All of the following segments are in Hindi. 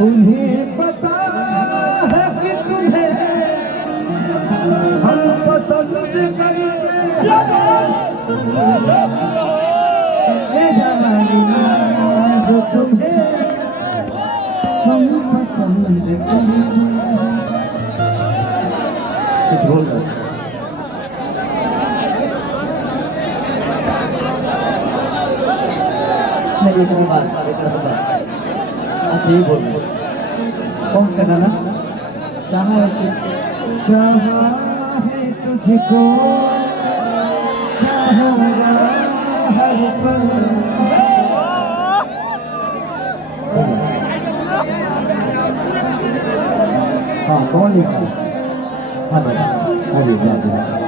उन्हें पता है कि तुम्हें हम पसंद करते ये जाना जो तुम्हें हम पसंद करते। कुछ बोल रहे मैं एक बात अच्छा ये बोल कौन सा गाना चाहा है तुझको चाहूंगा हर पल। हाँ कौन लिखा हाँ बेटा अरे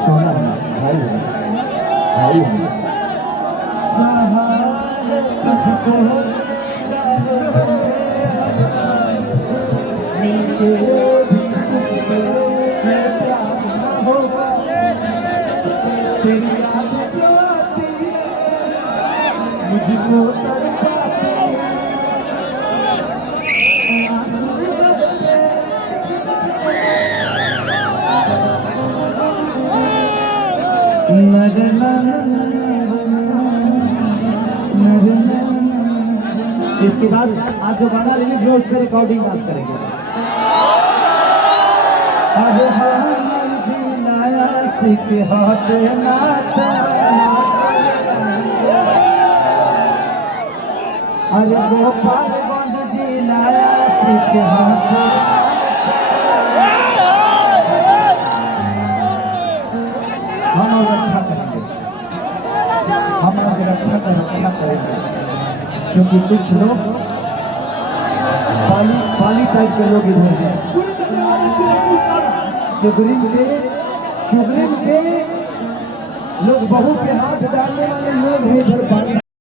सोना भाई भाई चाहा है तुझको मिलके भी तुझसे मैं प्यार न होगा तेरी याद जो आती है मुझको तड़पाती है आंसू बहते इसके बाद आज जो गाना रिलीज हुआ उस पर रिकॉर्डिंग डांस करेंगे। अब हम जिलाया सीख हट नाचा अरे गोपालगंज जिलाया सीख हट हम रक्षा करेंगे हम रक्षा करेंगे क्योंकि कुछ लोग पाली टाइप के लोग इधर हैं सुग्रीव के लोग बहू पे हाथ डालने वाले लोग हैं इधर।